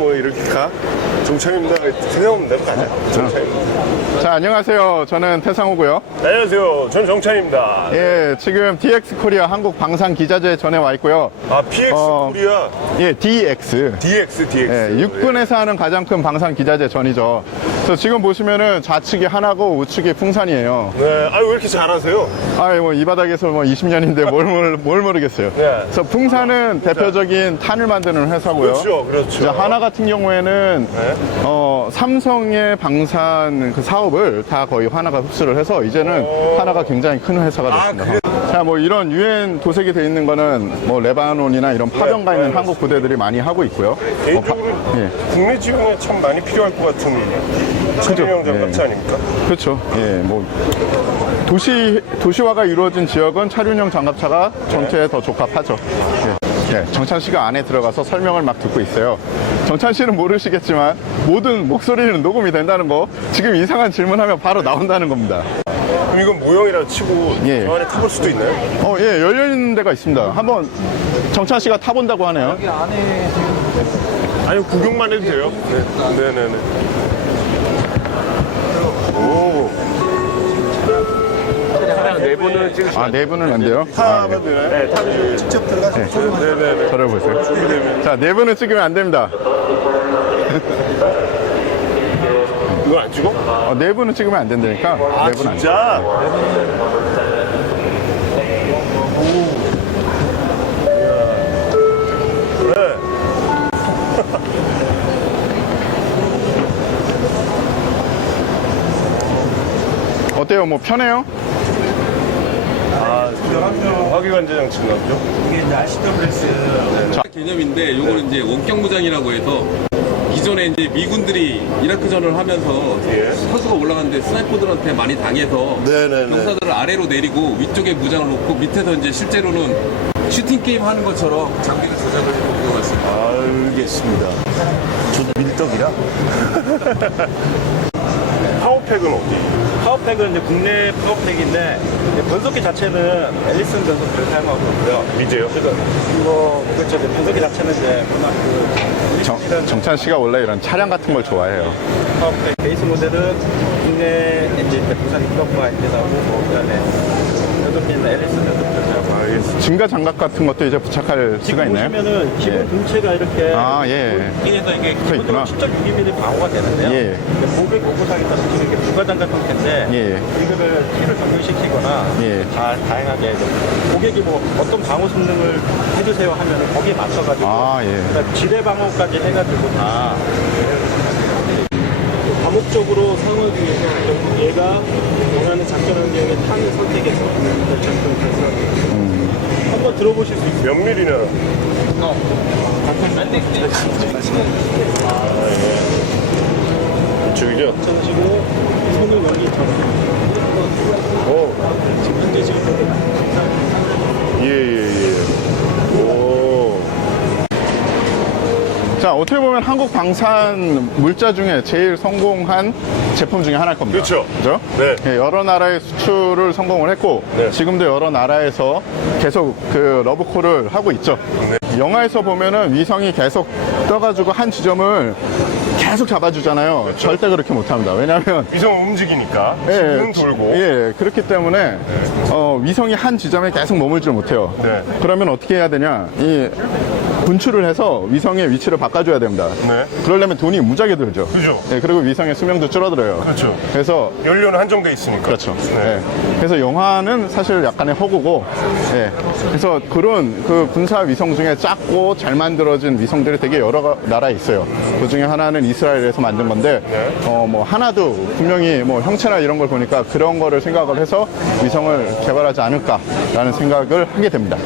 뭐 이렇게 가? 정창입니다. 세상입니다. 가자. 정창입니다. 자, 안녕하세요. 저는 태상호고요. 안녕하세요. 저는 정창입니다. 예, 지금 DX 코리아 한국 방산 기자재 전에 와 있고요. 아, PX 코리아. 예, DX. DX. 예, 육군에서 하는 가장 큰 방산 기자재 전이죠. 그래서 지금 보시면은 좌측이 하나고 우측이 풍산이에요. 네. 아, 왜 이렇게 잘하세요? 뭐 이 바닥에서 뭐 20년인데 뭘 모르겠어요. 네. 그래서 풍산은 대표적인 탄을 만드는 회사고요. 그렇죠. 그렇죠. 이제 하나 같은 경우에는 네. 삼성의 방산 그 사업을 다 거의 하나가 흡수를 해서 이제는 하나가 굉장히 큰 회사가 됐습니다. 그래요? 자, 뭐 이런 유엔 도색이 돼 있는 거는 뭐 레바논이나 이런 파병가 있는 한국 부대들이 많이 하고 있고요. 개인적으로 예. 국내 지원에 참 많이 필요할 것 같은 천일영 장갑차 예. 아닙니까? 그렇죠. 예, 뭐 도시화가 이루어진 지역은 차륜형 장갑차가 전체에 더 적합하죠. 예, 정찬 씨가 안에 들어가서 설명을 막 듣고 있어요. 정찬 씨는 모르시겠지만 모든 목소리는 녹음이 된다는 거, 지금 이상한 질문하면 바로 나온다는 겁니다. 그럼 이건 모형이라 치고 예. 저 안에 타볼 수도 있나요? 예, 열려있는 데가 있습니다. 한번 정찬 씨가 타본다고 하네요. 아니, 구경만 해도 돼요. 네. 네네네. 오. 내부는 지금 내부는 안 돼요? 타면 되나요? 네, 타면 직접 들어가서 네네네. 걸어보세요. 자, 내부는 찍으면 안 됩니다. 이건 안 찍어? 내부는 찍으면 안 된다니까. 아, 내부는 안 돼. 진짜? 네. 어때요? 뭐 편해요? 화기관제 장치인가 보죠? 이게 이제 RCWS 개념인데 요거는 이제 원격 무장이라고 해서 기존에 이제 미군들이 이라크전을 하면서 예. 서수가 올라갔는데 스나이퍼들한테 많이 당해서 네네네. 병사들을 아래로 내리고 위쪽에 무장을 놓고 밑에서 이제 실제로는 슈팅 게임 하는 것처럼 장비를 조작을 해서 운영했습니다. 알겠습니다. 저도 밀떡이라. 파워팩은 어디? 파워팩은 이제 국내 파워팩인데 이제 변속기 자체는 앨리슨 변속기를 사용하고 있고요. 미제요? 이거 그렇죠. 이제 변속기 자체는 이제 워낙 그 정찬 씨가 원래 이런 차량 같은 걸 좋아해요. 파워팩 베이스 모델은 국내 엔진 부산 입법과 엔진하고 뭐 그다음에 변속기는 앨리슨 변속기를 사용하고 알겠습니다. 증가 장갑 같은 것도 이제 부착할 수가 있나요? 보시면은 기본 예. 등체가 이렇게 예. 인해서 이게 있구나. 기본적으로 7.6mm 방어가 되는데요. 예. 고객 오구상에 따라서 지금 이게 부가장갑 형태인데 예. 이거를 T를 적용시키거나 예. 다양하게 이제 고객이 뭐 어떤 방어 성능을 해주세요 하면 거기에 맞춰가지고 예. 그다음에 지뢰 방어까지 해가지고 다 다목적으로 사용하기 위해서 얘가 원하는 작전 환경에 탄을 선택해서 작전을 발사합니다. 한번 들어보실 수 있어요. 몇 밀리나? 이쪽이죠? 저는 지금 손을 연기처럼 오. 지금 현재 지금 오. 자, 어떻게 보면 한국 방산 물자 중에 제일 성공한 제품 중에 하나일 겁니다. 그렇죠. 그죠? 네. 예, 여러 나라의 수출을 성공을 했고, 네. 지금도 여러 나라에서 계속 그 러브콜을 하고 있죠. 영화에서 보면은 위성이 계속 떠가지고 한 지점을 계속 잡아주잖아요. 절대 그렇게 못합니다. 왜냐하면 위성 움직이니까. 지금 돌고. 그렇기 때문에 위성이 한 지점에 계속 머물지 못해요. 네. 그러면 어떻게 해야 되냐? 분출을 해서 위성의 위치를 바꿔줘야 됩니다. 네. 그러려면 돈이 무지하게 들죠. 그죠. 그리고 위성의 수명도 줄어들어요. 그렇죠. 그래서 연료는 한정돼 있으니까. 그렇죠. 네. 그래서 영화는 사실 약간의 허구고, 그래서 그런 그 군사 위성 중에 작고 잘 만들어진 위성들이 되게 여러 나라에 있어요. 그 중에 하나는 이스라엘에서 만든 건데, 뭐 하나도 분명히 뭐 형체나 이런 걸 보니까 그런 거를 생각을 해서 위성을 개발하지 않을까라는 생각을 하게 됩니다.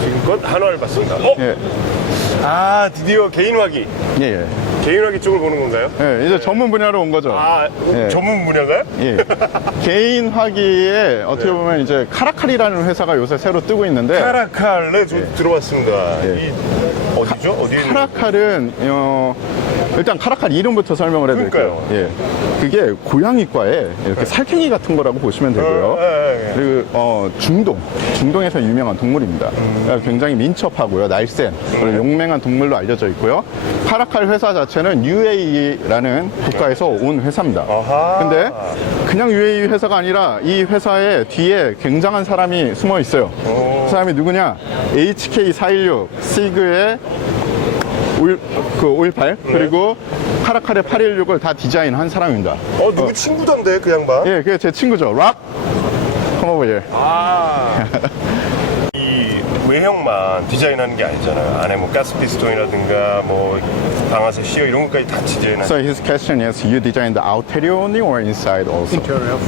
지금껏 한화를 봤습니다. 예, 아, 드디어 개인화기. 예, 개인화기 쪽을 보는 건가요? 예. 이제 전문 분야로 온 거죠. 예. 전문 분야가요? 예. 개인 화기에 어떻게 보면 이제 카라칼이라는 회사가 요새 새로 뜨고 있는데, 카라칼, 네, 저 들어봤습니다. 예. 이, 어디죠? 어디에 있는 카라칼은 일단 카라칼 이름부터 설명을 해드릴게요. 예, 그게 고양이과에 이렇게 살쾡이 같은 거라고 보시면 되고요. 그리고 중동에서 유명한 동물입니다. 굉장히 민첩하고요, 날쌘, 그리고 용맹한 동물로 알려져 있고요. 카라칼 회사 자체는 UAE라는 국가에서 온 회사입니다. 근데 그냥 UAE 회사가 아니라 이 회사의 뒤에 굉장한 사람이 숨어 있어요. 그 사람이 누구냐? HK416 시그의 518 그리고 카라칼의 816을 다 디자인한 사람입니다. 누구 친구던데 그 양반? 예, 그게 제 친구죠. 락. Come over here. 이 외형만 디자인하는 게 아니잖아요. 안에 뭐 가스 피스톤이라든가 뭐 방아쇠 시어 이런 것까지 다 디자인하는. So his question is, you designed the outerior only or inside also? Interior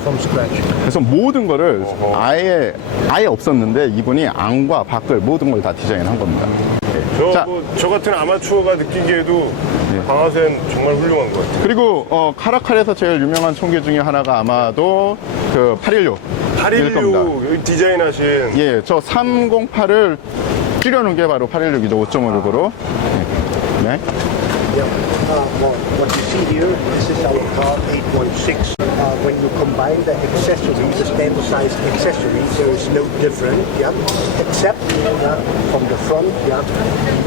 from scratch. 그래서 모든 거를 아예 없었는데 이분이 안과 밖을 모든 걸 다 디자인한 겁니다. 자. 저 같은 아마추어가 느끼기에도 방아쇠는 정말 훌륭한 것 같아요. 그리고 카라칼에서 제일 유명한 총기 중에 하나가 아마도 그 816. 816 여기 디자인하신. 예, 저 308을 줄여놓은 게 바로 816이죠. 5.56으로. 네. Yeah. Well, what you see here, this is our car 816. When you combine the accessories, the standard size accessories, there is no different, yeah, except from the front, yeah,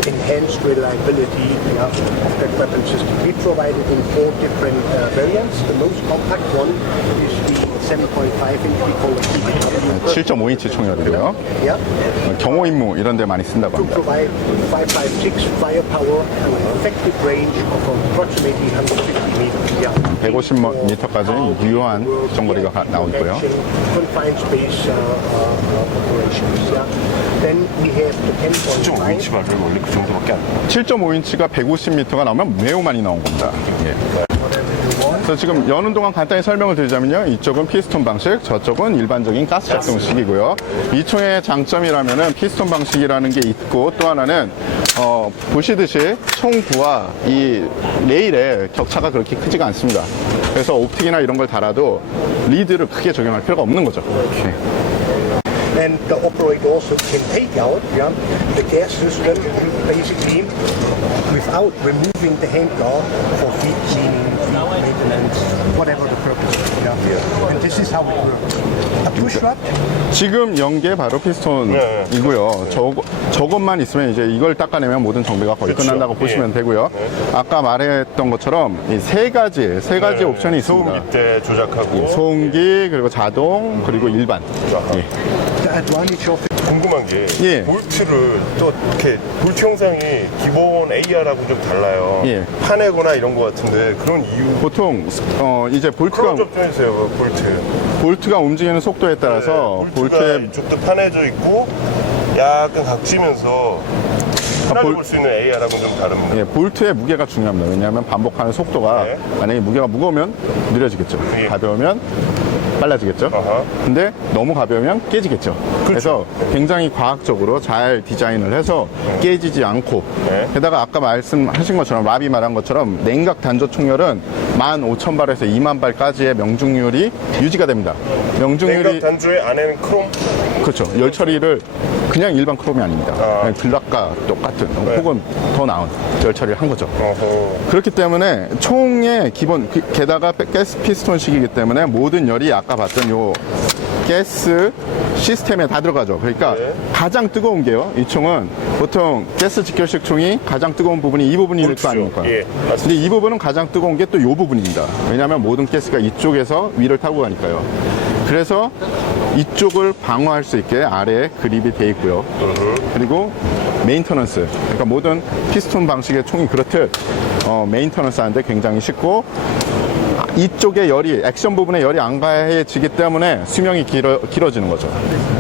enhanced reliability, yeah, of that weapon system. We provide it in 4 different variants. The most compact one is the 7.5-inch, we call it TPW. 7.5인치 총이었고요. Yeah. 경호 임무 이런 데 많이 쓴다고 To 합니다. provide 5.56 firepower and an effective range of approximately 150 meters. Yeah. 150m까지 유효한 정거리가 나오고요. Confined space operations. Yeah. Then we have the 10.5. 5인치 말고 원래 그 정도밖에 안 돼요. 7.5인치가 150m가 나오면 매우 많이 나온 겁니다. 예. 그래서 지금 여는 동안 간단히 설명을 드리자면요. 이쪽은 피스톤 방식, 저쪽은 일반적인 가스 작동식이고요. 이 총의 장점이라면은 피스톤 방식이라는 게 있고, 또 하나는 보시듯이 총구와 이 레일의 격차가 그렇게 크지가 않습니다. 그래서 옵틱이나 이런 걸 달아도 리드를 크게 적용할 필요가 없는 거죠. 네. And the operator also can take out, yeah, the gas system basically without removing the handguard for feed cleaning, feed maintenance, whatever the purpose. Yeah. And this is how it works. A push rod. 지금 연 게 바로 피스톤이고요. 저것만 있으면 이제 이걸 닦아내면 모든 정비가 거의 그렇죠. 끝난다고 보시면 되고요. 아까 말했던 것처럼 이 세 가지 옵션이 있습니다. 소음기 때 조작하고. 소음기, 그리고 자동, 그리고 일반. 예. The advantage of it. 궁금한 게 예. 볼트를 또 이렇게 볼트 형상이 기본 AR하고 좀 달라요. 예. 파내거나 이런 것 같은데 그런 이유. 보통 이제 그런 좀 해주세요. 그 볼트가 움직이는 속도에 따라서 볼트가 볼트의 이쪽도 파내져 있고 약간 각지면서 하나를 볼 수 있는 AR하고는 좀 다릅니다. 예, 볼트의 무게가 중요합니다. 왜냐하면 반복하는 속도가 네. 만약에 무게가 무거우면 느려지겠죠. 예. 가벼우면 빨라지겠죠. 아하. 근데 너무 가벼우면 깨지겠죠. 그래서 굉장히 과학적으로 잘 디자인을 해서 깨지지 않고, 네. 게다가 아까 말씀하신 것처럼 라비 말한 것처럼 냉각 단조 총열은 15,000발에서 2만 발까지의 명중률이 유지가 됩니다. 명중률이 냉각 단조의 안에는 크롬. 그렇죠. 열 처리를 그냥 일반 크롬이 아닙니다. 그냥 글락과 똑같은 혹은 더 나은 열 처리를 한 거죠. 어허. 그렇기 때문에 총의 기본, 게다가 가스 피스톤식이기 때문에 모든 열이 아까 봤던 요 가스 시스템에 다 들어가죠. 그러니까 네. 가장 뜨거운 게요. 이 총은 보통 가스 직결식 총이 가장 뜨거운 부분이 이 부분일 거 볼트죠. 아닙니까? 예, 맞습니다. 근데 이 부분은 가장 뜨거운 게 또 이 부분입니다. 왜냐하면 모든 가스가 이쪽에서 위를 타고 가니까요. 그래서 이쪽을 방어할 수 있게 아래에 그립이 돼 있고요. 그리고 메인터넌스, 그러니까 모든 피스톤 방식의 총이 그렇듯 메인터넌스 하는데 굉장히 쉽고, 이쪽에 열이, 액션 부분에 열이 안 가해지기 때문에 수명이 길어지는 거죠.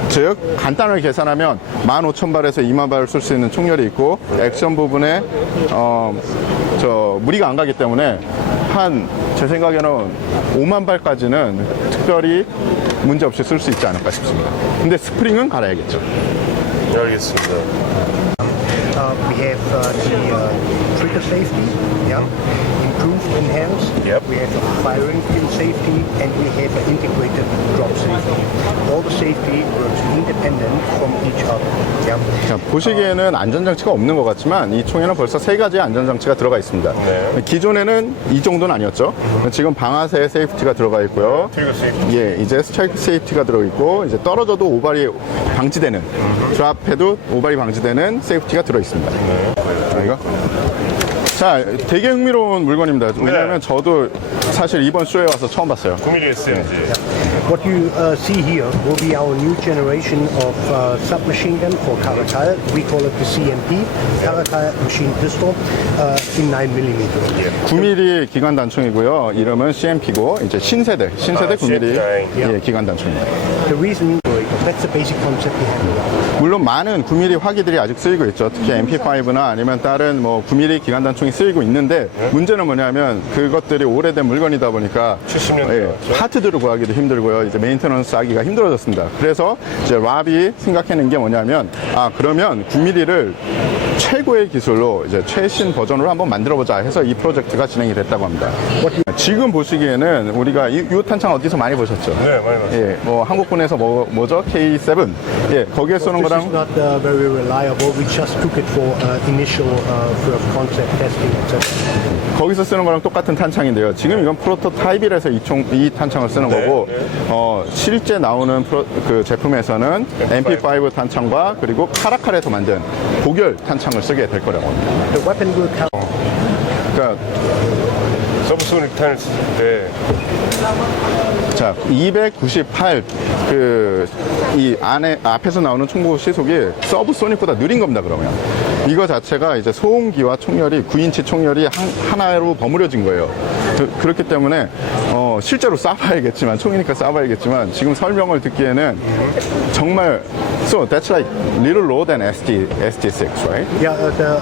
즉 간단하게 계산하면 15,000발에서 2만 발을 쏠 수 있는 총열이 있고, 액션 부분에 무리가 안 가기 때문에 제 생각에는 5만 발까지는 특별히 문제 없이 쓸 수 있지 않을까 싶습니다. 근데 스프링은 갈아야겠죠. 네, 알겠습니다. We have the trigger safety, yeah, in proof enhanced. Yep. We have a firing pin safety, and we have an integrated drop safety. All the safety works independent from each other. Yeah. 자, 보시기에는 안전장치가 없는 것 같지만 이 총에는 벌써 3가지의 안전장치가 들어가 있습니다. 네. 기존에는 이 정도는 아니었죠. 지금 방아쇠 세이프티가 들어가 있고요. 트리거 세이프티. 예, 이제 스트라이크 세이프티가 들어가 있고 이제 떨어져도 오발이 방지되는 드랍해도 오발이 방지되는 세이프티가 들어 있습니다. 이거. 자, 되게 흥미로운 물건입니다. 왜냐하면 저도 사실 이번 쇼에 와서 처음 봤어요. 9mm SMG. What you see here will be our new generation of submachine gun for Caracal. We call it the CMP, Caracal Machine Pistol, in 9mm. 9mm 기관 단총이고요. 이름은 CMP고 이제 신세대 9mm CMP9. 예, 기관 단총입니다. The reason for it, that's the basic concept behind 물론 많은 9mm 화기들이 아직 쓰이고 있죠. 특히 MP5나 아니면 다른 뭐 9mm 기관 단총이 쓰이고 있는데 문제는 뭐냐면 그것들이 오래된 물건이다 보니까 70년대 예, 였죠. 파트들을 구하기도 힘들고요. 이제 메인테넌스 하기가 힘들어졌습니다. 그래서 이제 랍이 생각해낸 게 뭐냐면 그러면 9mm를 최고의 기술로 이제 최신 버전으로 한번 만들어보자 해서 이 프로젝트가 진행이 됐다고 합니다. 지금 보시기에는 우리가 이 탄창 어디서 많이 보셨죠? 네, 많이 봤어요. 예, 뭐 한국군에서 뭐죠? K7. 예, 거기에 쏘는 This is 거랑 not very reliable. We just took it for initial proof of concept testing, etc. 거기서 쓰는 거랑 똑같은 탄창인데요. 지금 이건 프로토타입이라서 이 탄창을 쓰는 거고, 실제 나오는 그 제품에서는 MP5 탄창과 그리고 카라칼에서 만든 고결 탄창을 쓰게 될 거라고 합니다. The weapon will count. 그러니까 서브소닉 탄을 쓸 때 자, 298 이 앞에서 나오는 총구 시속이 서브소닉보다 느린 겁니다. 그러면 이거 자체가 이제 소음기와 총열이 9인치 총열이 하나로 버무려진 거예요. 그렇기 때문에 실제로 쏴봐야겠지만 총이니까 쏴봐야겠지만 지금 설명을 듣기에는 정말 So that's like little lower than ST6, right? Yeah, the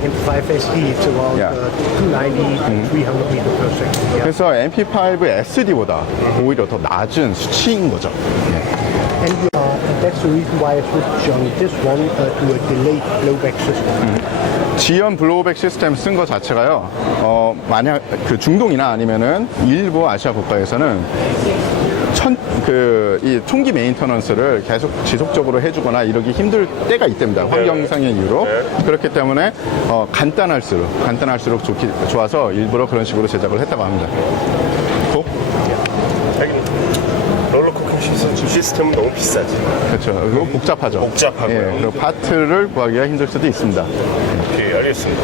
MP5 SE it's around Yeah. 290 to 300 meters per second. Yeah. 그래서 MP5 SD보다 오히려 더 낮은 수치인 거죠. And that's the reason why I switched on this one to a delayed blowback system. 지연 블로우백 시스템 쓴 거 자체가요. 만약 그 중동이나 아니면은 일부 아시아 국가에서는 이 총기 메인터넌스를 계속 지속적으로 해주거나 이러기 힘들 때가 있답니다. 환경상의 이유로. 그렇기 때문에 간단할수록 좋아서 일부러 그런 식으로 제작을 했다고 합니다. 롤러코킹 시스템은 너무 비싸지. 그렇죠. 그리고 복잡하죠. 복잡하고요. 예, 그리고 파트를 구하기가 힘들 수도 있습니다. 오케이, 알겠습니다.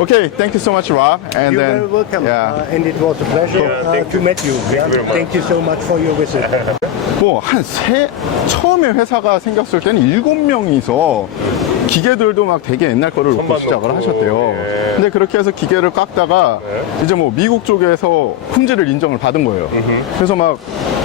Okay, thank you so much, Rob. And You're then, very welcome. yeah. And it was a pleasure thank to you. meet you. Thank you very much. Thank you so much for your visit. 처음에 회사가 생겼을 때는 7명이서 기계들도 막 되게 옛날 거를 놓고 선반 시작을 놓고, 하셨대요. 예. 근데 그렇게 해서 기계를 깎다가 이제 뭐 미국 쪽에서 품질을 인정을 받은 거예요. 그래서 막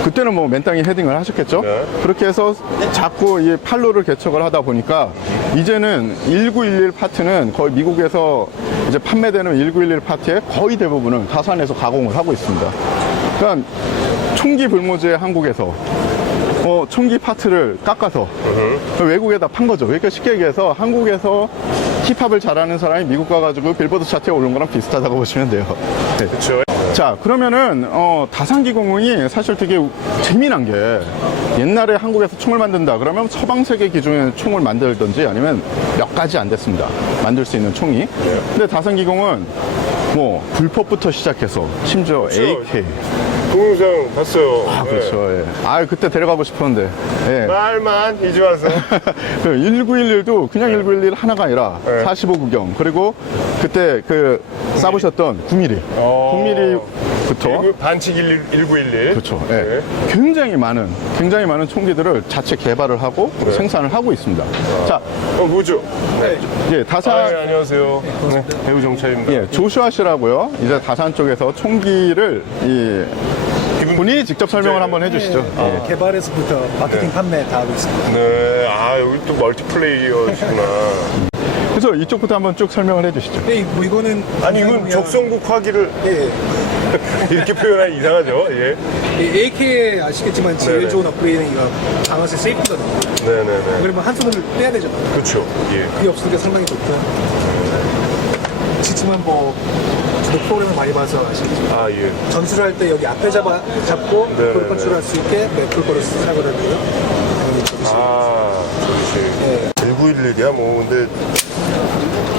그때는 뭐 맨땅에 헤딩을 하셨겠죠? 네. 그렇게 해서 자꾸 이 판로를 개척을 하다 보니까 이제는 1911 파트는 거의 미국에서 이제 판매되는 1911 파트의 거의 대부분은 가산에서 가공을 하고 있습니다. 그러니까 총기 불모지의 한국에서 총기 파트를 깎아서 외국에다 판 거죠. 그러니까 쉽게 얘기해서 한국에서 힙합을 잘하는 사람이 미국 가가지고 빌보드 차트에 오른 거랑 비슷하다고 보시면 돼요. 네. 그렇죠. 자, 그러면은 다산기공이 사실 되게 재미난 게 옛날에 한국에서 총을 만든다 그러면 서방세계 기준의 총을 만들든지 아니면 몇 가지 안 됐습니다. 만들 수 있는 총이. 근데 다산기공은 뭐 불법부터 시작해서 심지어 그렇죠. AK. 동영상 봤어요. 그렇죠. 예. 그때 데려가고 싶었는데. 예. 말만 이제 와서. 1911도 그냥 1911 하나가 아니라 네. 45구경 그리고 그때 쏴보셨던 9mm. 9mm부터 반칙 1911. 그렇죠. 예. 굉장히 많은 총기들을 자체 개발을 하고 생산을 하고 있습니다. 자, 뭐죠? 예, 다산 네, 안녕하세요. 네, 배우 정차입니다. 예, 조슈아 씨라고요. 이제 다산 쪽에서 총기를 본인이 직접 설명을 한번 해주시죠. 예. 개발에서부터 마케팅 판매 다 하고 있습니다. 네, 여기 또 멀티플레이어시구나. 그래서 이쪽부터 한번 쭉 설명을 해주시죠. 네, 뭐 이거는 아니, 이건 적성국 화기를 네, 이렇게 표현하기 이상하죠? 예. AK 아시겠지만 제일 네네. 좋은 업그레이드는 이거 방아쇠 세이프거든요. 네네네. 그러면 한 손을 떼야 되잖아요. 그렇죠. 예. 그게 없으니까 상당히 좋고. 그렇지만 뭐 저도 프로그램을 많이 봐서 아시겠지만 아, 예. 전술을 할 때 여기 앞에 잡고 네, 그걸 네, 컨트롤할 수 있게 맥풀 거를 사용을 하고요. 아, 그렇지. 1911이야, 뭐, 근데.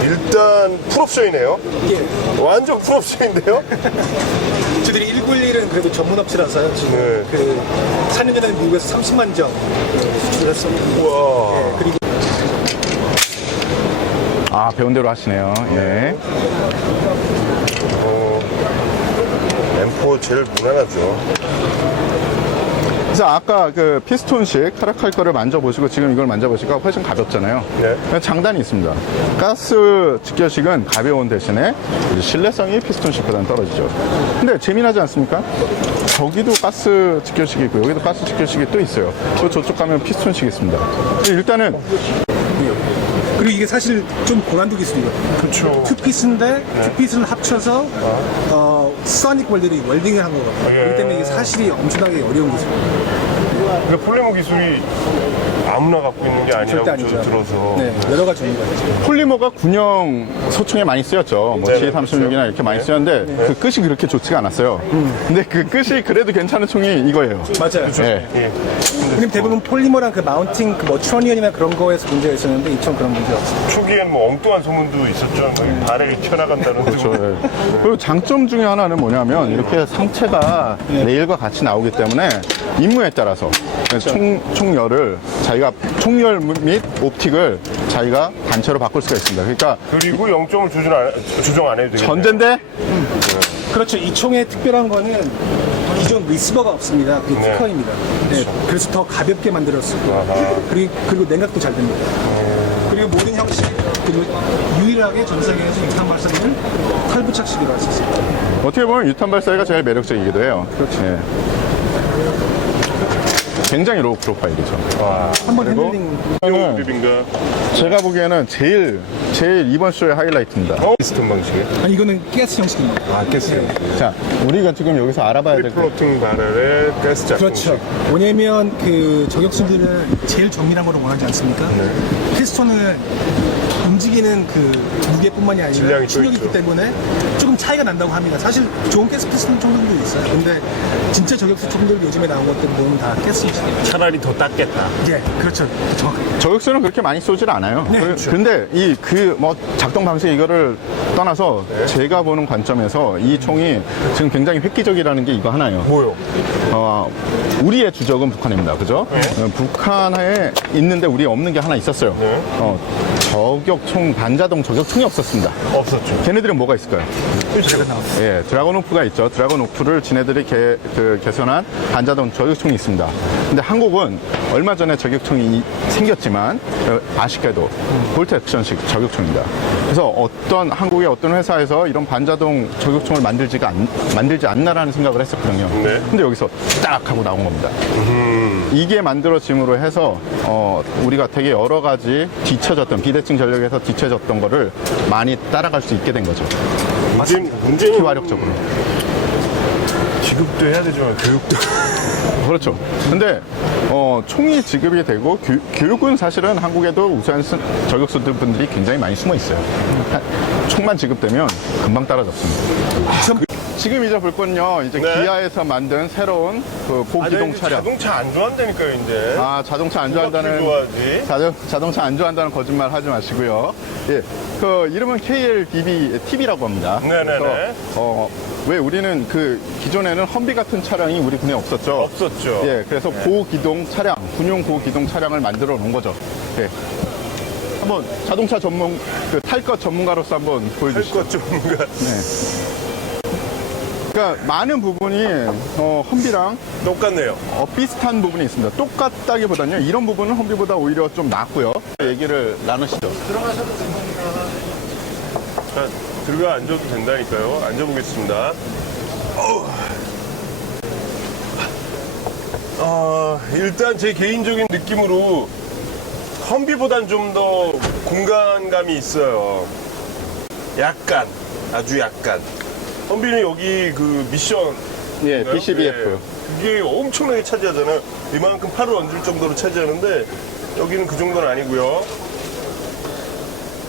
일단 풀옵션이네요. 예. 완전 풀옵션인데요? 저희들이 191은 그래도 전문 업체라서요. 지금 네. 그 4년 전에 미국에서 30만 정 수출을 했습니다. 우와. 예, 그리고 아, 배운 대로 하시네요. 예. M4 제일 무난하죠. 그래서 아까 그 피스톤식 타락할 거를 만져보시고 지금 이걸 만져보시니까 훨씬 가볍잖아요. 네. 장단이 있습니다. 가스 직결식은 가벼운 대신에 신뢰성이 피스톤식보다는 떨어지죠. 근데 재미나지 않습니까? 저기도 가스 직결식이 있고 여기도 가스 직결식이 또 있어요. 또 저쪽 가면 피스톤식이 있습니다. 일단은 그리고 이게 사실 좀 고난도 기술이거든요. 그렇죠. 투피스인데 투피스를 합쳐서 소닉 웰딩을 한 거거든요. 예. 그렇기 때문에 이게 사실이 엄청나게 어려운 기술이에요. 그러니까 폴리머 기술이 아무나 갖고 있는 게 아니라고 절대 아니죠. 들어서. 네, 여러 가지 종류가 있죠. 폴리머가 군용 소총에 많이 쓰였죠. 뭐 네, G36이나 이렇게 많이 쓰였는데 그 끝이 그렇게 좋지가 않았어요. 근데 그 끝이 그래도 괜찮은 총이 이거예요. 맞아요. 네. 예. 왜냐면 대부분 폴리머랑 그 마운팅, 그 뭐 트로니언이나 그런 거에서 문제가 있었는데 이 총 그런 문제 없어요. 초기엔 뭐 엉뚱한 소문도 있었죠. 뭐 발에 튀어나간다는 그렇죠. 네. 그리고 장점 중에 하나는 뭐냐면 이렇게 상체가 레일과 같이 나오기 때문에 임무에 따라서 총열을 자기가 총열 및 옵틱을 자기가 단체로 바꿀 수가 있습니다. 그러니까 그리고 0점을 조정 안 해도 되겠네요. 전제인데 그렇죠. 이 총의 특별한 거는 기존 리시버가 없습니다. 그게 네. 특허입니다. 네, 그래서 더 가볍게 만들었어요. 그리고 냉각도 잘 됩니다. 그리고 모든 형식, 그리고 유일하게 전 세계에서 유탄 발사기를 탈부착식으로 할 수 있어요. 어떻게 보면 유탄 발사기가 제일 매력적이기도 해요. 그렇죠. 굉장히 로우 프로파일이죠. 한번 그리고 핸들링 이거는 그립인가? 제가 보기에는 제일 이번 쇼의 하이라이트입니다. 비슷한 방식에. 아니 이거는 가스 형식입니다. 아, 가스. 자, 우리가 지금 여기서 알아봐야 될 게 프로팅 바렐의 가스 작동. 그렇죠. 왜냐면 그 저격수들은 제일 정밀한 거를 원하지 않습니까? 피스톤은 움직이는 그 무게뿐만이 아니라 질량이 또 충격이 있기 있죠. 때문에 조금 차이가 난다고 합니다. 사실 좋은 가스 피스톤 총들도 있어요. 근데 진짜 저격수 총들 요즘에 나온 것들 보면 다 가스 있어요. 차라리 더 닦겠다. 예, 그렇죠. 정확해요. 저격수는 그렇게 많이 쏘질 않아요. 근데 뭐 작동 방식 이거를 떠나서 제가 보는 관점에서 이 총이 지금 굉장히 획기적이라는 게 이거 하나예요. 뭐요? 우리의 주적은 북한입니다. 그죠? 북한에 있는데 우리 없는 게 하나 있었어요. 저격총, 반자동 저격총이 없었습니다. 없었죠. 걔네들은 뭐가 있을까요? 예, 드라곤호프가 있죠. 드라곤호프를 지네들이 개선한 반자동 저격총이 있습니다. 근데 한국은 얼마 전에 저격총이 생겼지만 아쉽게도 볼트 액션식 저격총입니다. 그래서 한국의 어떤 회사에서 이런 반자동 저격총을 만들지 않나라는 생각을 했었거든요. 네. 근데 여기서 딱 하고 나온 겁니다. 이게 만들어짐으로 해서 우리가 되게 여러 가지 비대칭 전력에서 뒤처졌던 거를 많이 따라갈 수 있게 된 거죠. 문제는 비화력적으로. 지급도 해야 되지만 교육도. 그렇죠. 근데 총이 지급이 되고 교육은 사실은 한국에도 우수한 저격수들 분들이 굉장히 많이 숨어 있어요. 총만 지급되면 금방 따라잡습니다. 지금 이제 볼 건요, 이제 네. 기아에서 만든 새로운 그 고기동 차량. 자동차 안 좋아한다니까요, 이제. 아, 자동차 안 누가 좋아한다는 좋아하지? 자동차 안 좋아한다는 거짓말 하지 마시고요. 예, 그 이름은 KLTB라고 합니다. 네네네. 그래서 왜 우리는 그 기존에는 험비 같은 차량이 우리 군에 없었죠. 없었죠. 예, 그래서 고기동 차량, 군용 고기동 차량을 만들어 놓은 거죠. 예. 한번 자동차 탈 것 전문가로서 한번 보여주시죠. 할것 전문가. 그러니까 많은 부분이 험비랑 똑같네요. 비슷한 부분이 있습니다. 똑같다기보다는요, 이런 부분은 험비보다 오히려 좀 낫고요. 얘기를 나누시죠. 자, 들어가 앉아도 된다니까요. 앉아보겠습니다. 일단 제 개인적인 느낌으로 험비보단 좀 더 공간감이 있어요. 약간, 아주 약간. 험비는 여기 그 미션. 예, BCBF. 그게 엄청나게 차지하잖아요. 이만큼 팔을 얹을 정도로 차지하는데 여기는 그 정도는 아니고요.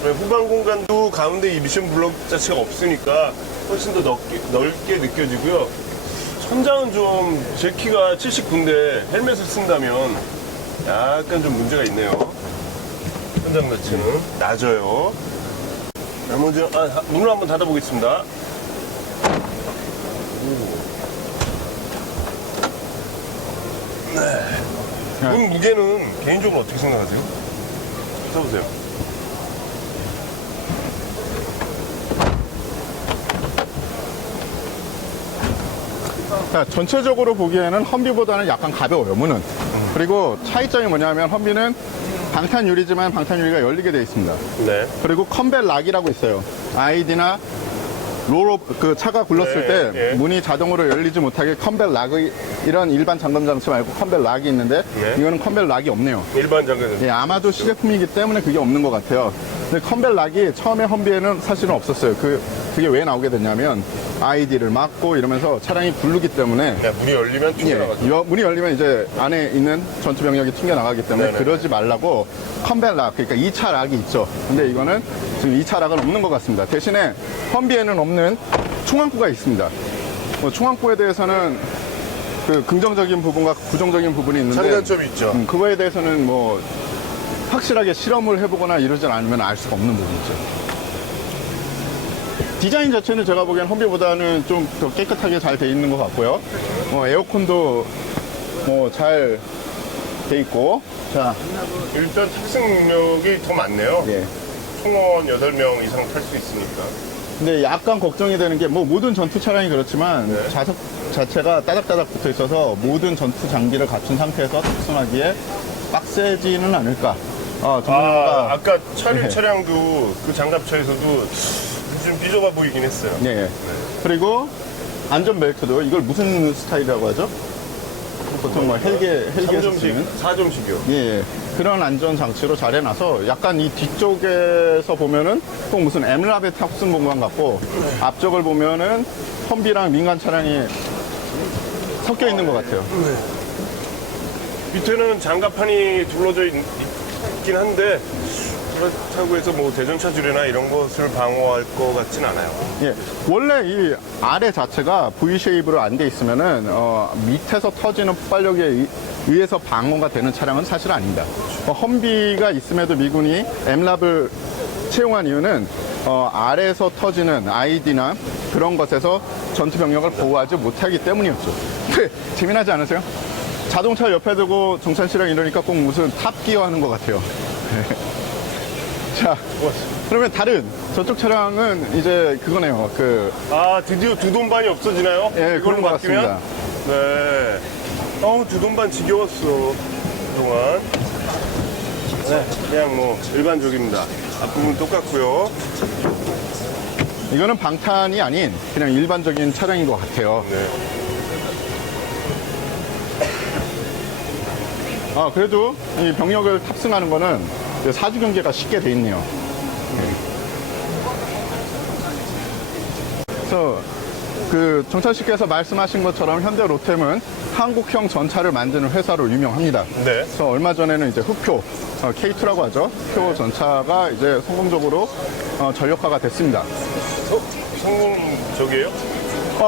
후방 공간도 가운데 이 미션 블럭 자체가 없으니까 훨씬 더 넓게 느껴지고요. 천장은 좀 제 키가 79인데 헬멧을 쓴다면 약간 좀 문제가 있네요. 천장 자체는 낮아요. 먼저 문을 한번 닫아보겠습니다. 네. 문 무게는 개인적으로 어떻게 생각하세요? 써보세요. 자, 전체적으로 보기에는 험비보다는 약간 가벼워요, 문은. 그리고 차이점이 뭐냐면 험비는 방탄유리지만 방탄유리가 열리게 되어 있습니다. 네. 그리고 컴벨 락이라고 있어요. 아이디나 롤업 그 차가 굴렀을 네, 때 네. 문이 자동으로 열리지 못하게 컴벨 락이 이런 일반 잠금 장치 말고 컴벨 락이 있는데 네. 이거는 컴벨 락이 없네요. 일반 장갑은 예, 아마도 시제품이기 때문에 그게 없는 것 같아요. 근데 컴벨 락이 처음에 험비에는 사실은 없었어요. 그게 왜 나오게 됐냐면 아이디를 막고 이러면서 차량이 굴르기 때문에 그냥 문이 열리면 튕겨나가죠. 문이 열리면 이제 안에 있는 전투 병력이 튕겨나가기 때문에 네네. 그러지 말라고 컴벨 락, 그러니까 2차 락이 있죠. 근데 이거는 지금 2차 락은 없는 것 같습니다. 대신에 험비에는 없는 충항구가 있습니다. 충항구에 대해서는 그 긍정적인 부분과 부정적인 부분이 있는데 장단점이 있죠. 그거에 대해서는 뭐 확실하게 실험을 해보거나 이러진 않으면 알 수가 없는 부분이죠. 디자인 자체는 제가 보기엔 험비보다는 좀 더 깨끗하게 잘 돼 있는 것 같고요. 에어컨도 뭐 잘 돼 있고. 자, 일단 탑승 능력이 더 많네요. 예. 총원 8명 이상 탈 수 있으니까. 근데 약간 걱정이 되는 게 뭐 모든 전투 차량이 그렇지만 네. 좌석 자체가 따닥따닥 붙어 있어서 모든 전투 장비를 갖춘 상태에서 탑승하기에 빡세지는 않을까. 전문가가 아까 차류 네. 차량도 그 장갑차에서도 좀 삐져가 보이긴 했어요. 네. 그리고 안전벨트도 이걸 무슨 스타일이라고 하죠? 보통 뭐 헬기에서 3점씩, 쓰는 4점씩이요. 예, 그런 안전 장치로 잘 해놔서 약간 이 뒤쪽에서 보면은 꼭 무슨 엠라베 탑승 공간 같고 앞쪽을 보면은 험비랑 민간 차량이 섞여 있는 것 같아요. 밑에는 장갑판이 둘러져 있긴 한데 그렇다고 해서 뭐 대전차주례나 이런 것을 방어할 것 같진 않아요. 예, 원래 이 아래 자체가 V 쉐입으로 안 돼 있으면은 밑에서 터지는 폭발력에 의해서 방어가 되는 차량은 사실 아닙니다. 험비가 있음에도 미군이 엠랍을 채용한 이유는 아래에서 터지는 아이디나 그런 것에서 전투 병력을 보호하지 못하기 때문이었죠. 재미나지 않으세요? 자동차 옆에 두고 정찬 씨랑 이러니까 꼭 무슨 탑기어 하는 것 같아요. 자, 그러면 다른 저쪽 차량은 이제 그거네요. 드디어 두 돈반이 없어지나요? 예, 이걸로 그런 것 바뀌면? 같습니다. 네. 두 돈반 지겨웠어, 그동안. 네, 그냥 뭐 일반적입니다. 앞부분 똑같고요. 이거는 방탄이 아닌 그냥 일반적인 차량인 것 같아요. 네. 그래도 이 병력을 탑승하는 거는 사주 경계가 쉽게 돼 있네요. 그래서 그 정찬 씨께서 말씀하신 것처럼 현대 로템은 한국형 전차를 만드는 회사로 유명합니다. 네. 그래서 얼마 전에는 이제 흑표 K2라고 하죠. 흑표 전차가 이제 성공적으로 전력화가 됐습니다. 성공적이에요?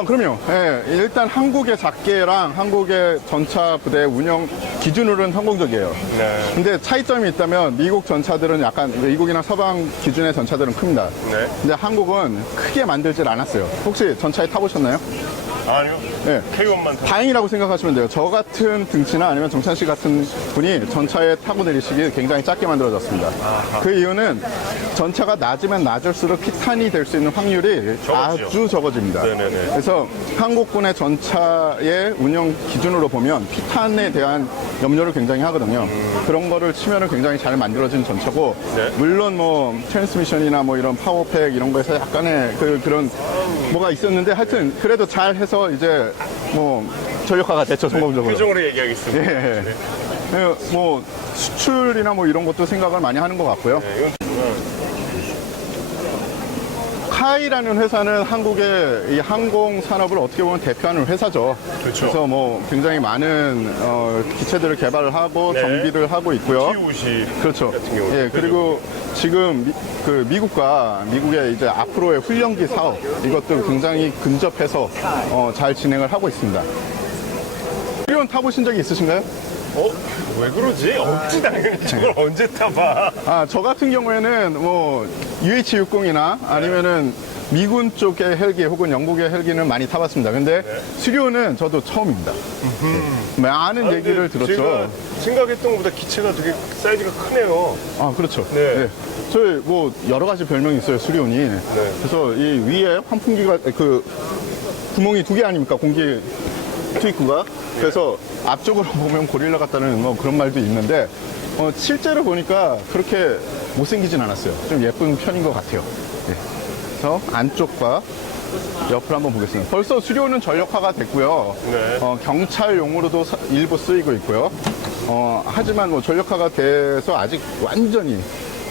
그럼요. 예, 일단 한국의 작계랑 한국의 전차 부대 운영 기준으로는 성공적이에요. 네. 근데 차이점이 있다면 미국 전차들은 약간 미국이나 서방 기준의 전차들은 큽니다. 네. 근데 한국은 크게 만들질 않았어요. 혹시 전차에 타보셨나요? 아니요. 네. K1만 타. 다행이라고 생각하시면 돼요. 저 같은 등치나 아니면 정찬 씨 같은 분이 전차에 타고 내리시기 굉장히 작게 만들어졌습니다. 그 이유는 전차가 낮으면 낮을수록 피탄이 될 수 있는 확률이 적어지죠. 아주 적어집니다. 네네네. 그래서 한국군의 전차의 운영 기준으로 보면 피탄에 대한 염려를 굉장히 하거든요. 그런 거를 치면은 굉장히 잘 만들어진 전차고, 네. 물론 뭐 트랜스미션이나 뭐 이런 파워팩 이런 거에서 약간의 그런 뭐가 있었는데 하여튼 그래도 잘 해서 이제 뭐 전력화가 됐죠, 성공적으로. 표정으로 얘기하겠습니다. 예. 뭐 수출이나 뭐 이런 것도 생각을 많이 하는 것 같고요. 네, 이건 정말 스카이라는 회사는 한국의 이 항공 산업을 어떻게 보면 대표하는 회사죠. 그렇죠. 그래서 뭐 굉장히 많은 기체들을 개발을 하고 네. 정비를 하고 있고요. T-50 그렇죠. 같은 경우. 예, 그리고 지금 미국의 이제 앞으로의 훈련기 사업 이것도 굉장히 근접해서 잘 진행을 하고 있습니다. 수리온 타보신 적이 있으신가요? 왜 그러지? 없지 당연히. 저걸 언제 타봐? 아, 저 같은 경우에는 뭐 UH-60이나 아니면은 미군 쪽의 헬기 혹은 영국의 헬기는 많이 타봤습니다. 근데 수리온은 저도 처음입니다. 많은 얘기를 근데 들었죠. 제가 생각했던 것보다 기체가 되게 사이즈가 크네요. 아, 그렇죠. 네. 저희 뭐 여러 가지 별명이 있어요, 수리온이. 그래서 이 위에 환풍기가 그 구멍이 2개 아닙니까? 공기 투입구가. 그래서 앞쪽으로 보면 고릴라 같다는 뭐 그런 말도 있는데 실제로 보니까 그렇게 못생기진 않았어요. 좀 예쁜 편인 것 같아요. 네. 그래서 안쪽과 옆을 한번 보겠습니다. 벌써 수리온은 전력화가 됐고요. 네. 경찰용으로도 일부 쓰이고 있고요. 하지만 뭐 전력화가 돼서 아직 완전히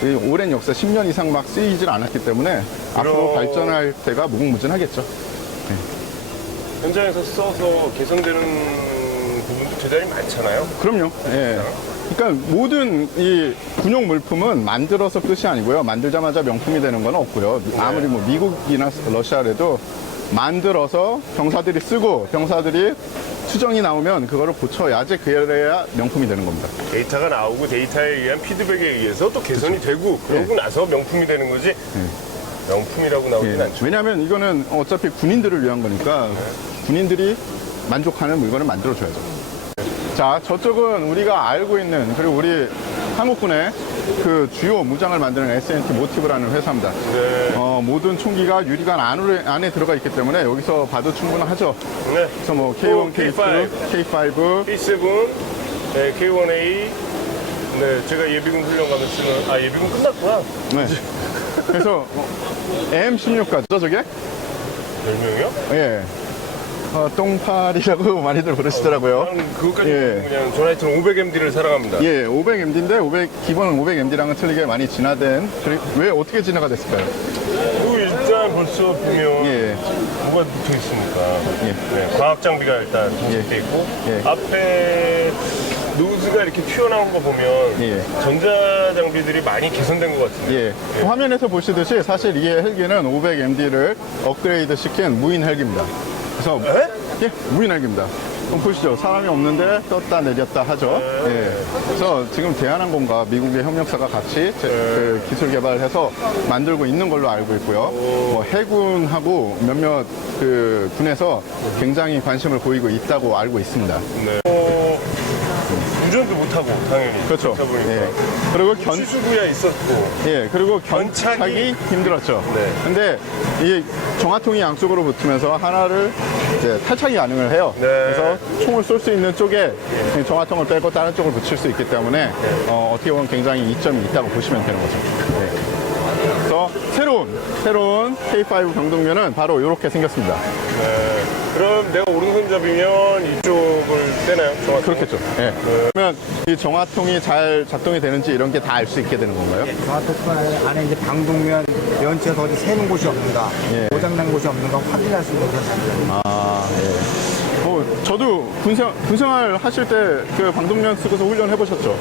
이 오랜 역사 10년 이상 막 쓰이질 않았기 때문에 앞으로 발전할 때가 무궁무진하겠죠. 현장에서 써서 개선되는 부분도 제자리 많잖아요. 그럼요. 예. 그러니까 모든 이 군용 물품은 만들어서 끝이 아니고요. 만들자마자 명품이 되는 건 없고요. 아무리 뭐 미국이나 러시아라도 만들어서 병사들이 쓰고 병사들이 수정이 나오면 그거를 고쳐야지 그래야 명품이 되는 겁니다. 데이터가 나오고 데이터에 의한 피드백에 의해서 또 개선이 되고 그러고 나서 명품이 되는 거지. 명품이라고 나오진 예. 않죠. 왜냐하면 이거는 어차피 군인들을 위한 거니까 군인들이 만족하는 물건을 만들어줘야죠. 자, 저쪽은 우리가 알고 있는 그리고 우리 한국군의 그 주요 무장을 만드는 S&T 모티브라는 회사입니다. 네. 모든 총기가 유리관 안에 들어가 있기 때문에 여기서 봐도 충분하죠. 네. 그래서 뭐 K1, K2, K5, K7, 네, K1A. 네, 제가 예비군 훈련 가면 쓰는, 예비군 끝났구나. 네. 그래서 M16까지죠, 저게? 별명이요? 예. 똥파리라고 많이들 부르시더라고요. 저는 그것까지 예. 그냥 저는 하여튼 500MD를 사랑합니다. 예, 500MD인데 기본 500MD랑은 틀리게 많이 진화된. 왜 어떻게 진화가 됐을까요? 그리고 일단 벌써 보면 예. 뭐가 붙어 있습니까? 예. 네, 과학 장비가 일단 동접돼 있고 예. 앞에 노즈가 이렇게 튀어나온 거 보면 예. 전자 장비들이 많이 개선된 것 같은데. 예. 그 화면에서 보시듯이 사실 이 헬기는 500MD를 업그레이드 시킨 무인 헬기입니다. 그래서 예, 무인 헬기입니다. 그럼 보시죠. 사람이 없는데 떴다 내렸다 하죠. 예. 그래서 지금 대한항공과 미국의 협력사가 같이 그 기술 개발해서 만들고 있는 걸로 알고 있고요. 뭐 해군하고 몇몇 그 군에서 굉장히 관심을 보이고 있다고 알고 있습니다. 네. 운전도 못하고 당연히. 그렇죠. 그렇다 보니까. 예. 그리고 수수구야 있었고. 예, 그리고 견착이 견착이 힘들었죠. 네. 근데 이 정화통이 양쪽으로 붙으면서 하나를 이제 탈착이 가능을 해요. 네. 그래서 총을 쏠 수 있는 쪽에 정화통을 빼고 다른 쪽을 붙일 수 있기 때문에 어떻게 보면 굉장히 이점이 있다고 보시면 되는 거죠. 네. 그래서 새로운 K5 병동면은 바로 이렇게 생겼습니다. 네. 그럼 내가 오른손잡이면 이쪽을 떼나요? 정확히? 그렇겠죠. 예. 그러면 이 정화통이 잘 작동이 되는지 이런 게 다 알 수 있게 되는 건가요? 정화통판 안에 이제 방독면 연체에서 어디 새는 곳이 없는가, 예. 고장난 곳이 없는가 확인할 수 있는 그런 장비입니다. 아, 예. 저도 군생활 하실 때 그 방독면 쓰고서 훈련 해보셨죠?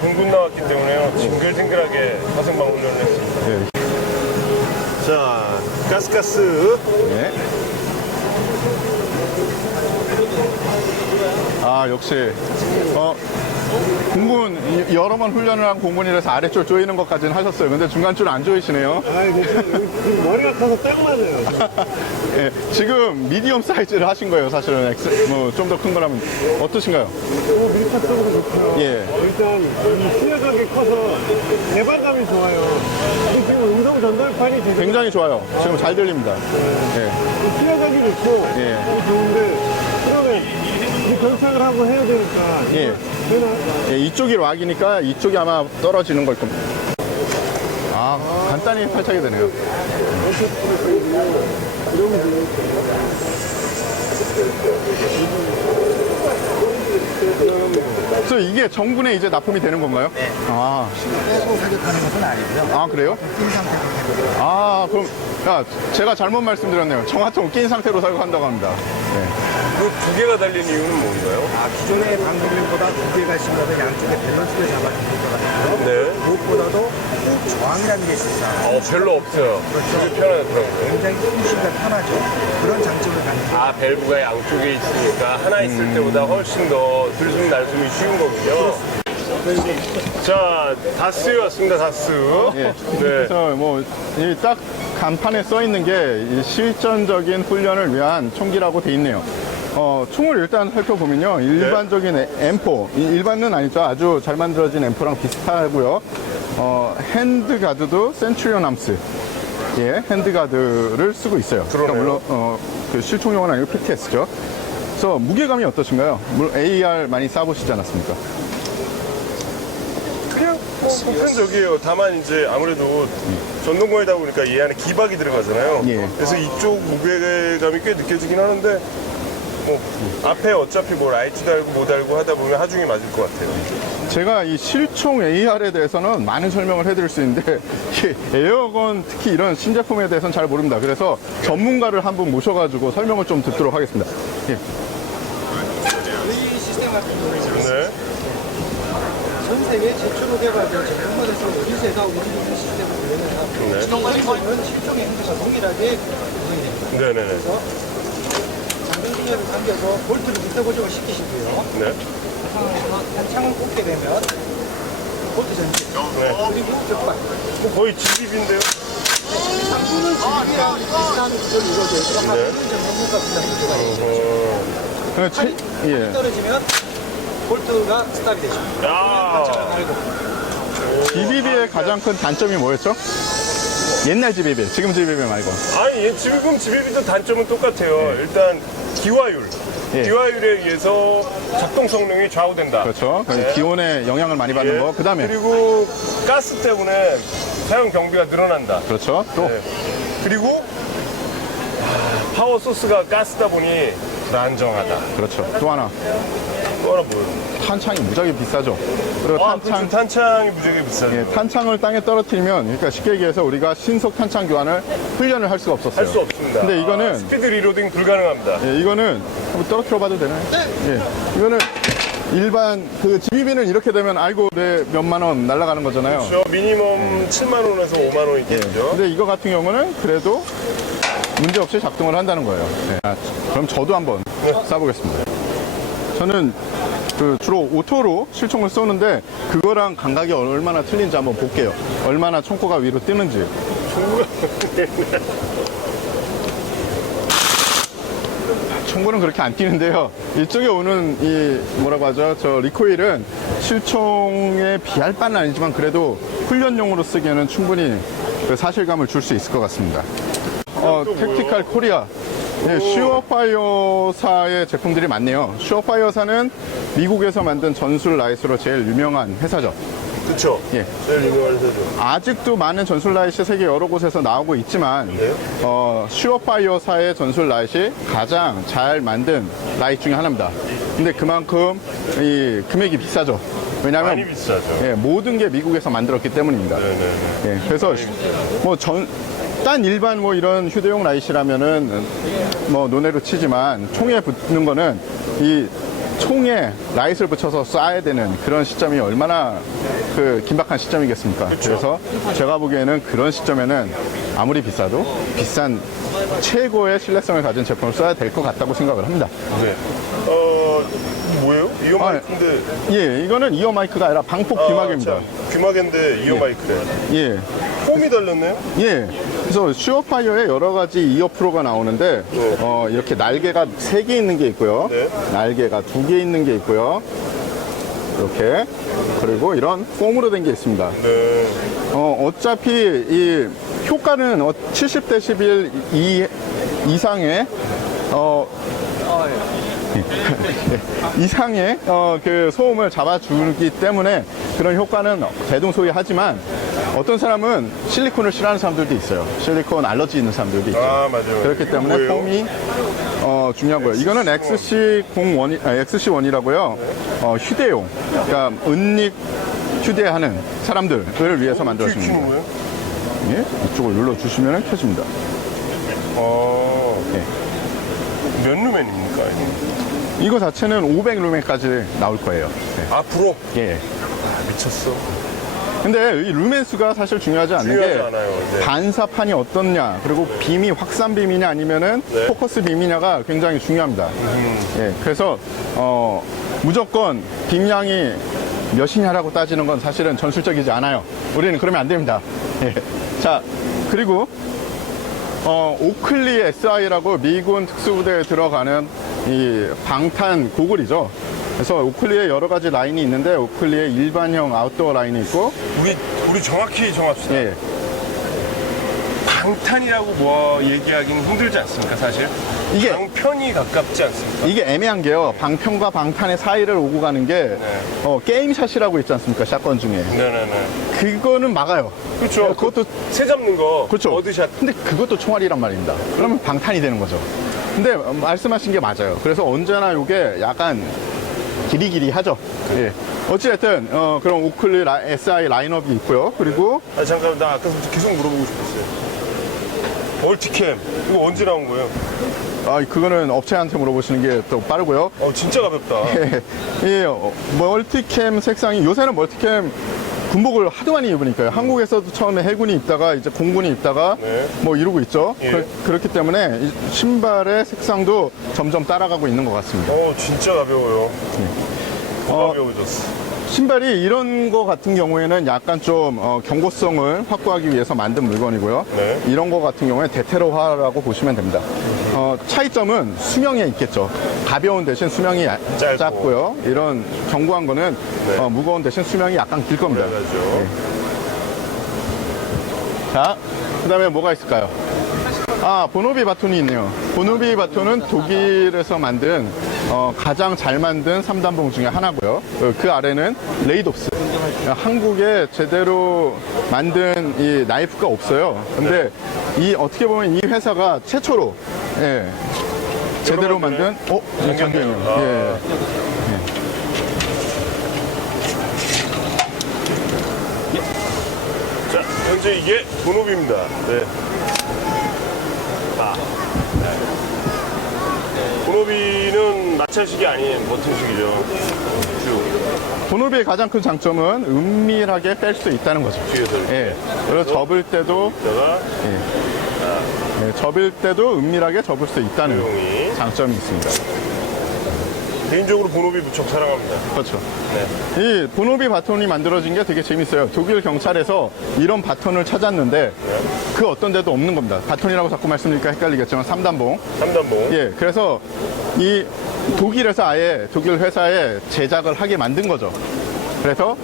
공군 나왔기 때문에요. 징글징글하게 화성방 훈련을 했습니다. 예. 자, 가스가스. 예. 아, 역시 공군 여러 번 훈련을 한 공군이라서 아래쪽 조이는 것까지는 하셨어요. 근데 중간줄 안 조이시네요. 머리가 커서 딱 맞아요. 예, 지금 미디엄 사이즈를 하신 거예요, 사실은. 좀 더 큰 거라면 어떠신가요? 밀착적으로 좋고요. 예. 일단 이 출력각이 커서 개방감이 좋아요. 근데 지금 음성 전달판이 되게 굉장히 좋아요. 지금 잘 들립니다. 예. 출력각이 좋고 예. 좋은데 그러면 이제 견착을 하고 해야 되니까 예. 되나? 예, 이쪽이 락이니까 이쪽이 아마 떨어지는 걸 겁니다. 아, 간단히 탈착이 되네요. 그래서 이게 정군에 이제 납품이 되는 건가요? 네. 아, 빼고 사격하는 것은 아니고요. 아 그래요? 낀 상태로 아, 그럼 제가 잘못 말씀드렸네요. 정화통 낀 상태로 사용한다고 합니다. 네. 그 두 개가 달린 이유는 뭔가요? 기존의 방독면보다 두 개가 심어서 양쪽에 밸런스를 잡아주는 것 같고요. 네. 무엇보다도 훅 저항이라는 게 있어요. 별로 없어요. 되게 편하더라고요. 굉장히 휴식이 편하죠. 그런 장점을 갖는 게 밸브가 양쪽에 있으니까 하나 있을 때보다 훨씬 더 들숨 날숨이 쉬운 거군요. 자, 다스 왔습니다, 다스. 예. 네. 그래서 뭐 딱 간판에 써 있는 게 이 실전적인 훈련을 위한 총기라고 돼 있네요. 총을 일단 살펴보면요. 일반적인 M4, 일반은 아니죠. 아주 잘 만들어진 M4랑 비슷하고요. 핸드가드도 센츄리온 암스. 예, 핸드가드를 쓰고 있어요. 그러니까 물론 그 실총용은 아니고 PTS죠. 그래서 무게감이 어떠신가요? 물론 AR 많이 쏴보시지 않았습니까? 그냥 보편적이에요. 다만 이제 아무래도 전동권이다 보니까 얘 안에 기박이 들어가잖아요. 예. 그래서 이쪽 무게감이 꽤 느껴지긴 하는데 뭐 앞에 어차피 뭐 라이트 달고 뭐 달고 하다 보면 하중이 맞을 것 같아요. 제가 이 실총 AR에 대해서는 많은 설명을 해드릴 수 있는데 이 에어건 특히 이런 신제품에 대해서는 잘 모릅니다. 그래서 전문가를 한 분 모셔가지고 설명을 좀 듣도록 하겠습니다. 예. 이 시스템 같은 경우는 네. 전 세계 최초로 개발된 제품에서 기세가 움직이는 시스템을 구현해서 시동관리는 실종의 형태가 동일하게 구성이 됩니다. 네네네. 잠금 기계를 당겨서 볼트를 밑에 고정을 시키시고요. 네. 창을 꽂게 되면 볼트 전체 네. 그리고 격발 거의 GB인데요. 상부는 GB랑 비슷한 구조로 이루어져 있고 하부는 전문가 비슷한 구조가 있습니다. 그 예. 떨어지면 볼트가 스탑이 되십니다. 야. GBB의 가장 큰 단점이 뭐였죠? 옛날 GBB, 지금 GBB 말고. 아니, 얘 지금 GBB도 단점은 똑같아요. 일단 기화율. 예. 기화율에 의해서 작동 성능이 좌우된다. 그렇죠. 네. 기온에 영향을 많이 받는 예. 거. 그 다음에. 그리고 가스 때문에 사용 경비가 늘어난다. 그렇죠. 또. 네. 그리고 파워 소스가 가스다 보니 불안정하다. 그렇죠. 또 하나. 또 하나 뭐예요? 탄창이 무지하게 비싸죠. 그리고 그렇죠. 탄창이 무지하게 비싸죠. 예, 탄창을 땅에 떨어뜨리면, 그러니까 쉽게 얘기해서 우리가 신속 탄창 교환을 훈련을 할 수가 없었어요. 할 수 없습니다. 근데 이거는 스피드 리로딩 불가능합니다. 예, 이거는 한번 떨어뜨려 봐도 되나요? 예, 이거는 일반 그 GBB는 이렇게 되면 아이고 내 몇만 원 날아가는 거잖아요. 저 미니멈 7만 원에서 5만 원이겠죠. 근데 이거 같은 경우는 그래도 문제 없이 작동을 한다는 거예요. 네. 그럼 저도 한번 쏴보겠습니다. 저는 그 주로 오토로 실총을 쏘는데 그거랑 감각이 얼마나 틀린지 한번 볼게요. 얼마나 총구가 위로 뜨는지. 총구는 그렇게 안 뛰는데요. 이쪽에 오는 이 뭐라고 하죠? 저 리코일은 실총에 비할 바는 아니지만 그래도 훈련용으로 쓰기에는 충분히 그 사실감을 줄 수 있을 것 같습니다. 택티칼 코리아. 네, 슈어파이어사의 제품들이 많네요. 슈어파이어사는 미국에서 만든 전술 라이트로 제일 유명한 회사죠. 그렇죠. 예. 제일 유명한 회사죠. 아직도 많은 전술 라이트 세계 여러 곳에서 나오고 있지만 슈어파이어사의 전술 라이트이 가장 잘 만든 라이트 중에 하나입니다. 근데 그만큼 이 금액이 비싸죠. 왜냐하면 많이 비싸죠. 예, 모든 게 미국에서 만들었기 때문입니다. 예, 그래서 뭐 딴 일반 뭐 이런 휴대용 라이트라면은 뭐 논외로 치지만 총에 붙는 거는 이 총에 라이트를 붙여서 쏴야 되는 그런 시점이 얼마나 그 긴박한 시점이겠습니까? 그래서 제가 보기에는 그런 시점에는 아무리 비싸도 비싼 최고의 신뢰성을 가진 제품을 써야 될 것 같다고 생각을 합니다. 네. 뭐예요? 이어 마이크인데. 예, 이거는 이어 마이크가 아니라 방폭 귀마개입니다. 귀마개인데 이어 마이크래. 예. 폼이 달렸네요? 예. 그래서 슈어파이어에 여러 가지 이어 프로가 나오는데 이렇게 날개가 3개 있는 게 있고요. 네. 날개가 2개 있는 게 있고요. 이렇게. 그리고 이런 폼으로 된 게 있습니다. 네. 어차피 이 효과는 70dB 이상의 이상의 그 소음을 잡아주기 때문에 그런 효과는 대동소이하지만 어떤 사람은 실리콘을 싫어하는 사람들도 있어요. 실리콘 알러지 있는 사람들도 있죠. 아, 맞아요. 그렇기 때문에 뭐예요? 폼이 중요한 거예요. 이거는 XC1이라고요. 휴대용, 그러니까 은닉 휴대하는 사람들을 위해서 만들어집니다. 키 뭐예요? 예, 이쪽을 눌러주시면 켜집니다. 예. 몇 루멘입니까? 이거? 이거 자체는 500루멘까지 나올 거예요. 예. 앞으로? 예. 미쳤어. 근데 이 루멘 수가 사실 중요하지 않는 중요하지 게 않아요. 네. 반사판이 어떻냐, 그리고 빔이 확산 빔이냐 아니면은 네. 포커스 빔이냐가 굉장히 중요합니다. 예, 그래서 무조건 빔량이 몇이냐라고 따지는 건 사실은 전술적이지 않아요. 우리는 그러면 안 됩니다. 예. 자, 그리고 오클리 SI라고 미군 특수부대에 들어가는 이 방탄 고글이죠. 그래서 오클리에 여러 가지 라인이 있는데 오클리에 일반형 아웃도어 라인이 있고, 우리 정확히 정합시다. 예, 방탄이라고 뭐 얘기하기는 힘들지 않습니까, 사실? 이게- 방편이 가깝지 않습니까? 이게 애매한 게요. 방편과 방탄의 사이를 오고 가는 게 게임샷이라고 있지 않습니까? 샷건 중에. 네네네. 그거는 막아요. 그렇죠. 그것도 새 잡는 거. 그렇죠. 어드샷. 근데 그것도 총알이란 말입니다. 그러면 방탄이 되는 거죠. 근데 말씀하신 게 맞아요. 그래서 언제나 이게 약간 기리기리하죠. 예. 어찌됐든 그런 오클리 SI 라인업이 있고요. 그리고 아, 잠깐, 나 아까부터 계속 물어보고 싶었어요. 멀티캠. 이거 언제 나온 거예요? 그거는 업체한테 물어보시는 게 또 빠르고요. 진짜 가볍다. 이 멀티캠 색상이, 요새는 멀티캠 군복을 하도 많이 입으니까요. 한국에서도 처음에 해군이 입다가 이제 공군이 입다가 네. 뭐 이러고 있죠. 예. 그렇기 때문에 이 신발의 색상도 점점 따라가고 있는 것 같습니다. 진짜 가벼워요. 더 가벼워졌어. 신발이 이런 거 같은 경우에는 약간 좀 경고성을 확보하기 위해서 만든 물건이고요. 네. 이런 거 같은 경우에 데테로화라고 보시면 됩니다. 차이점은 수명에 있겠죠. 가벼운 대신 수명이 짧고. 짧고요. 이런 견고한 거는 네. 무거운 대신 수명이 약간 길 겁니다. 그래가지고. 자, 그 다음에 뭐가 있을까요? 보노비 바톤이 있네요. 보노비 바톤은 독일에서 만든 가장 잘 만든 3단봉 중에 하나고요. 그 아래는 레이덥스. 한국에 제대로 만든 이 나이프가 없어요. 근데 이 어떻게 보면 이 회사가 최초로 제대로 만든 장경이요. 예. 자, 현재 이게 본업입니다. 네. 본업이는 마찰식이 아닌 버튼식이죠. 쭉. 보노비의 가장 큰 장점은 은밀하게 뺄 수 있다는 거죠. 뒤에서 이렇게. 예. 그래서 접을 때도 다가 접을 때도 은밀하게 접을 수 있다는 조용히. 장점이 있습니다. 개인적으로 본업이 무척 사랑합니다. 그렇죠. 네. 이 보노비 바톤이 만들어진 게 되게 재밌어요. 독일 경찰에서 이런 바톤을 찾았는데 그 어떤 데도 없는 겁니다. 바톤이라고 자꾸 말씀드리니까 헷갈리겠지만 3단봉. 3단봉. 예, 그래서 이 독일에서 아예 독일 회사에 제작을 하게 만든 거죠. 그래서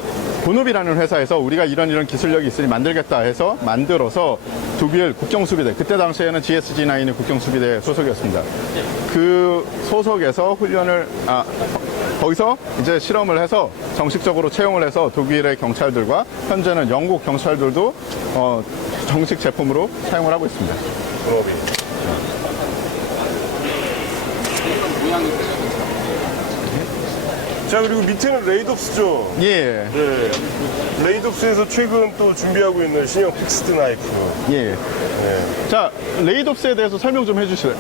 보노비라는 회사에서 우리가 이런 기술력이 있으니 만들겠다 해서 만들어서 독일 국경수비대, 그때 당시에는 GSG9의 국경수비대 소속이었습니다. 그 소속에서 훈련을, 거기서 이제 실험을 해서 정식적으로 채용을 해서 독일의 경찰들과 현재는 영국 경찰들도 정식 제품으로 사용을 하고 있습니다. 본업이. 자, 그리고 밑에는 레이덥스죠. 예, 네. 레이덥스에서 최근 또 준비하고 있는 신형 픽스드 나이프. 예. 네. 자, 레이덥스에 대해서 설명 좀 해주세요.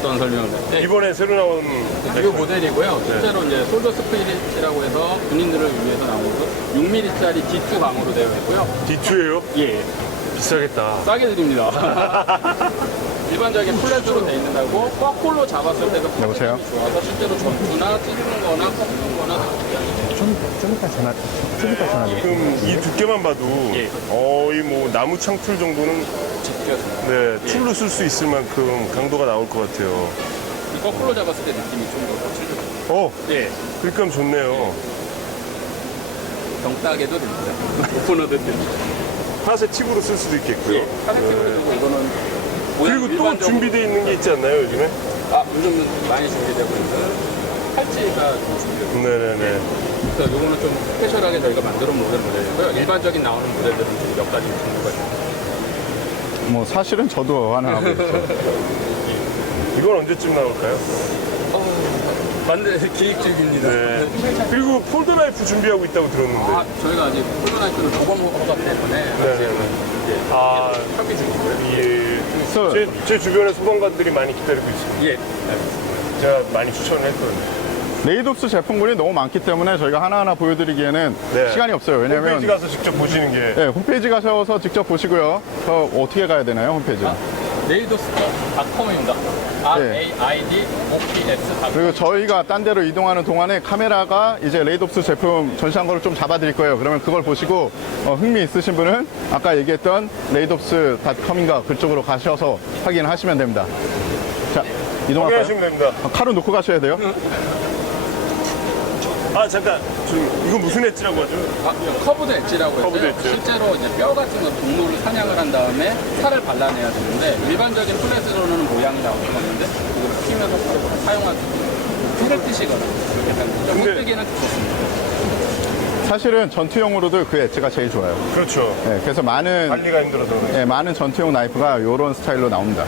어떤 설명을? 네, 이번에 새로 나온 이 모델이고요. 실제로 이제 솔더 스피릿이라고 해서 군인들을 위해서 나온 거 6mm짜리 D2 강으로 되어 있고요. D2예요? 예, 비싸겠다. 싸게 드립니다. 일반적인 플랫으로 되어 있는다고 거꾸로 잡았을 때도 여보세요? 좋아서 실제로 전투나 찢는 거나 꺾는 거나 지금 이 두께만 봐도 예. 거의 뭐 나무 창틀 정도는 네, 툴로 쓸 수 있을 만큼 강도가 나올 것 같아요. 거꾸로 잡았을 때 느낌이 좀 더 거칠죠. 예, 그러니까 좋네요. 병따개도 됩니다. 오픈어도 됩니다. 팟의 팁으로 쓸 수도 있겠고요. 예, 카네티브로 되고 이거는 그리고 또 일반적으로- 준비되어 있는 게 있지 않나요, 요즘에? 요즘은 많이 준비되고 있어요. 팔찌가 좀 준비되고 네네네. 그래서 요거는 좀 스페셜하게 저희가 만들어 놓은 모델이고요. 일반적인 나오는 모델들은 좀 몇 가지 종류가 있습니다. 뭐 사실은 저도 하나 하고 있죠. 이건 언제쯤 나올까요? 기획 중입니다. 네. 그리고 폴더 나이프 준비하고 있다고 들었는데. 아, 저희가 아직 폴더나이프를 모범 허가 때문에 아, 협의 중이고요. 예. 제 주변에 소방관들이 많이 기다리고 있습니다. 예. 제가 많이 추천을 했거든요. 레이덥스 제품군이 너무 많기 때문에 저희가 하나하나 보여드리기에는 네. 시간이 없어요. 왜냐면 홈페이지 가서 직접 보시는 게. 네, 홈페이지 가셔서 직접 보시고요. 어떻게 가야 되나요, 홈페이지? 레이더스닷컴입니다. RAIDOPS.com. 그리고 저희가 딴 데로 이동하는 동안에 카메라가 이제 레이덥스 제품 전시한 거를 좀 잡아드릴 거예요. 그러면 그걸 보시고 흥미 있으신 분은 아까 얘기했던 레이덥스.com인가 그쪽으로 가셔서 확인하시면 됩니다. 자, 이동할까요? 확인하시면 됩니다. 칼은 놓고 가셔야 돼요. 아, 잠깐. 이건 무슨 엣지라고 하죠? 커브드 엣지라고 해서요. 커브드 엣지. 실제로 이제 뼈 같은 거 동물을 사냥을 한 다음에 살을 발라내야 되는데 일반적인 플랫으로는 모양이 나오는 건데 이걸 튀면서 사용할 수 있는 필렛이거나 약간 좀 근데- 껍데기는 좋습니다. 사실은 전투용으로도 그 엣지가 제일 좋아요. 그렇죠. 네, 그래서 많은 관리가 힘들어서. 네, 많은 전투용 나이프가 이런 스타일로 나옵니다.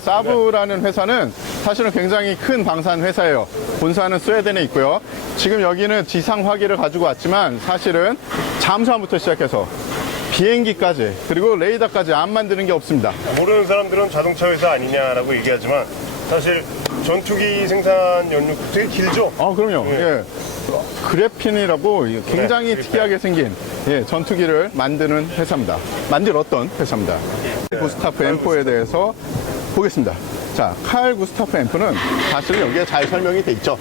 사브라는 회사는 사실은 굉장히 큰 방산 회사예요. 본사는 스웨덴에 있고요. 지금 여기는 지상 화기를 가지고 왔지만 사실은 잠수함부터 시작해서 비행기까지 그리고 레이더까지 안 만드는 게 없습니다. 모르는 사람들은 자동차 회사 아니냐라고 얘기하지만 사실 전투기 생산 연료 되게 길죠? 그럼요. 네. 예. 그래핀이라고 굉장히 그래핀. 특이하게 생긴 전투기를 만드는 회사입니다. 만들었던 회사입니다. 구스타프 M4에 대해서 보겠습니다. 자, 칼 구스타프 M4는 사실 여기에 잘 설명이 돼 있죠.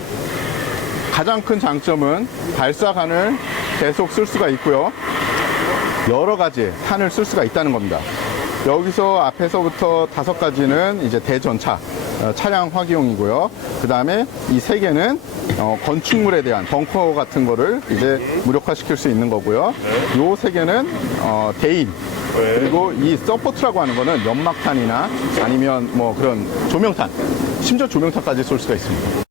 가장 큰 장점은 발사관을 계속 쓸 수가 있고요. 여러 가지 탄을 쓸 수가 있다는 겁니다. 여기서 앞에서부터 5가지는 이제 대전차 차량 화기용이고요. 그 다음에 이 3개는 건축물에 대한 벙커 같은 거를 이제 무력화시킬 수 있는 거고요. 요 3개는 대인 그리고 이 서포트라고 하는 거는 연막탄이나 아니면 뭐 그런 조명탄 심지어 조명탄까지 쏠 수가 있습니다.